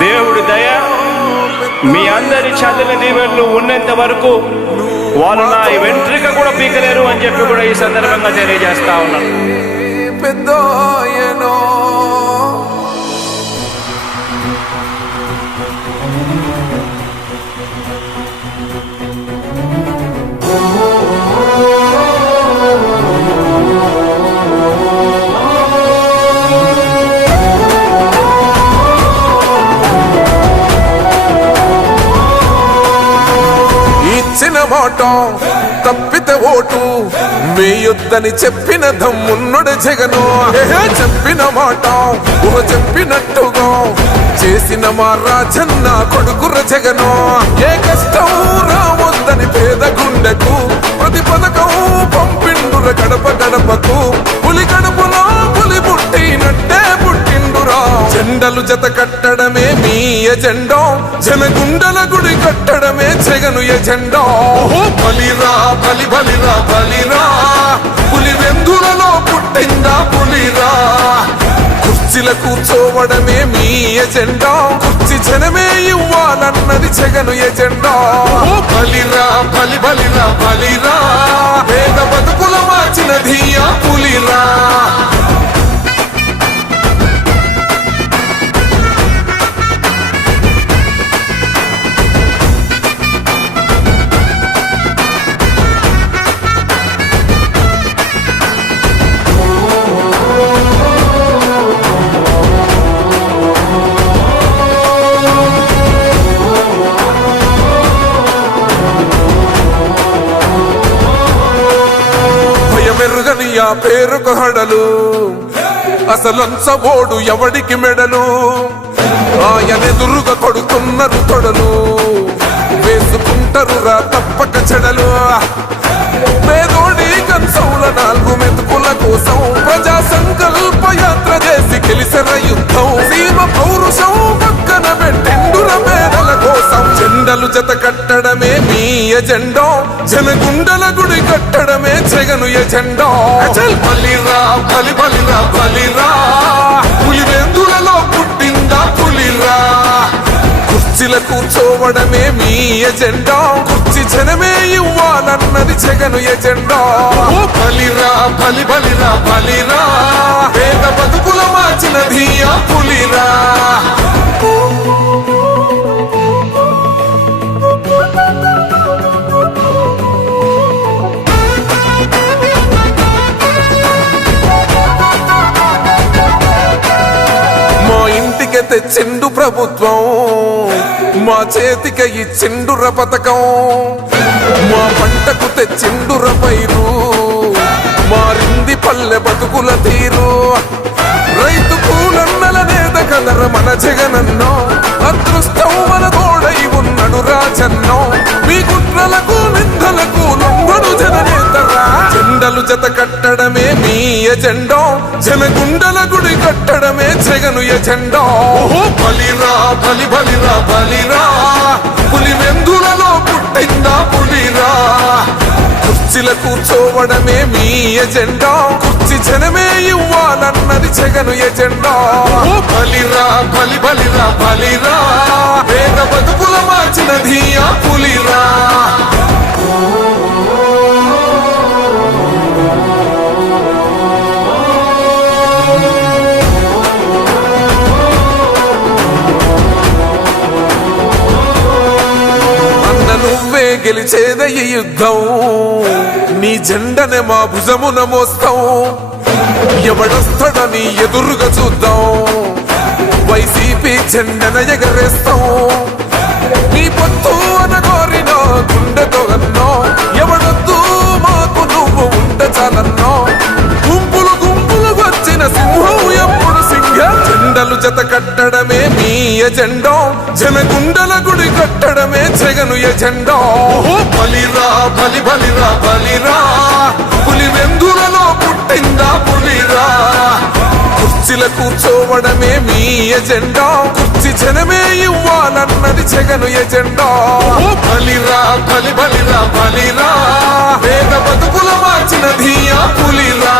దేవుడి దయ మీ అందరి చదివిన దీవెనలు ఉన్నంత వరకు వాళ్ళు నా వెంట్రిక కూడా పీకలేరు అని చెప్పి కూడా ఈ సందర్భంగా తెలియజేస్తా ఉన్నాను. ఇచ్చిన మాట తప్పితే ఓటు వేయొద్దని చెప్పిన దమ్మున్నడు జగను. చెప్పిన మాట చెప్పినట్టుగా చేసిన మా రాజన్న కొడుకుర జగను. ఏ కష్టం రావద్దని పేద గుండెకు ప్రతి పథకం పంపిండుర గడప గడపకు. పులి గడపలో పులి పుట్టినట్టే పుట్టిండురా. జెండలు జత కట్టడమే మీ ఎజెండా, జనగుండల గుడి కట్టడమే జగను ఎజెండా. బలిరా బలి బలిరా బలిరా, పులి వెందులలో పుట్టిందా పులిరా. కుర్చీల కూర్చోవడమే మీ ఎజెండా, కుర్చీ జనమే ఇవ్వాలన్నది జగను ఎజెండా. బలిరా బలి బలిరా బలిరా, పేద బతుకుల మార్చినది ఆ పులిరా. ఆ పేరుకు హడలు అసలంచబోడు ఎవడికి మెడలు. ఆయనెదురుగా కొడుతున్నారు తొడలు, వేసుకుంటారు రా తప్పక చెడలు. పేదోడి కంచంల 4 మెతుకుల కోసం ప్రజా సంకల్ప యాత్ర చేసి గెలిసిన యుద్ధం. సీమ పౌరుషం పక్కన పెట్టిండుర పేదల కోసం. జెండలు జత కట్టడమే మీ ఎజెండా, జనగుండల గుడి కట్టడమే జగను ఎజెండా. బలిరా బలి బలిరా బలిరా, పులి వెందులలో పుట్టిందా పులిరా. కుర్చీల కూర్చోవడమే మీ ఎజెండా, కుర్చీ జనమే ఇవ్వాలన్నది జగను ఎజెండా. బలిరా బలి బలిరా బలిరా, పేద బతుకుల మార్చినది ఆ పులిరా. తెచ్చిండు ప్రభుత్వం, మా చేతిక ఇచ్చిండుర పథకం. మా పంటకు తెచ్చిండుర పైరు, మారింది పల్లె బతుకుల తీరు. రైతు కూలన్నల నేత కదర మన జగనన్నో, అదృష్టం మన తోడై ఉన్నడు రాజన్నో. మీ కుట్రలకు నిందలకు లొంగడు జననేతరా. జెండలు జత కట్టడమే మీ ఎజెండా, జనగుండల గుడి కట్టడమే జగను ఎజెండా. బలిరా బలి బలిరా బలిరా, పులి వెందులలో పుట్టిందా పులిరా. కుర్చీల కూర్చోవడమే మీ ఎజెండా, కుర్చీ జనమే ఇవ్వాలన్నది జగను ఎజెండా. బలిరా బలి బలిరా బలిరా, పేద బతుకుల మార్చినది ఆ పులిరా. నువ్వే గెలిచేద ఈ యుద్ధం, నీ జెండనే మా భుజమున మోస్తాం. ఎవడొస్తాడని ఎదురుగా చూద్దాం, వైసీపీ జెండన ఎగరేస్తాం. నీ పొత్తు అనగోరిన గుండెతో అన్నో, ఎవడొద్దు మాకు నువ్వు ఉండ చాలన్నో. గుంపులు గుంపులు వచ్చిన సింహం ఎప్పుడు సింహ. జెండలు జత కట్టడమే మీ ఎజెండా, జనగుండల గుడి కట్టడమే జగను ఎజెండా. బలిరా బలి బలిరా బలిరా, పులి వెందులలో పుట్టిందా పులిరా. కుర్చీల కూర్చోవడమే మీ ఎజెండా, కుర్చీ జనమే ఇవ్వాలన్నది జగను ఎజెండా. బలిరా బలి బలిరా బలిరా, పేద బతుకుల మార్చినది ఆ పులిరా.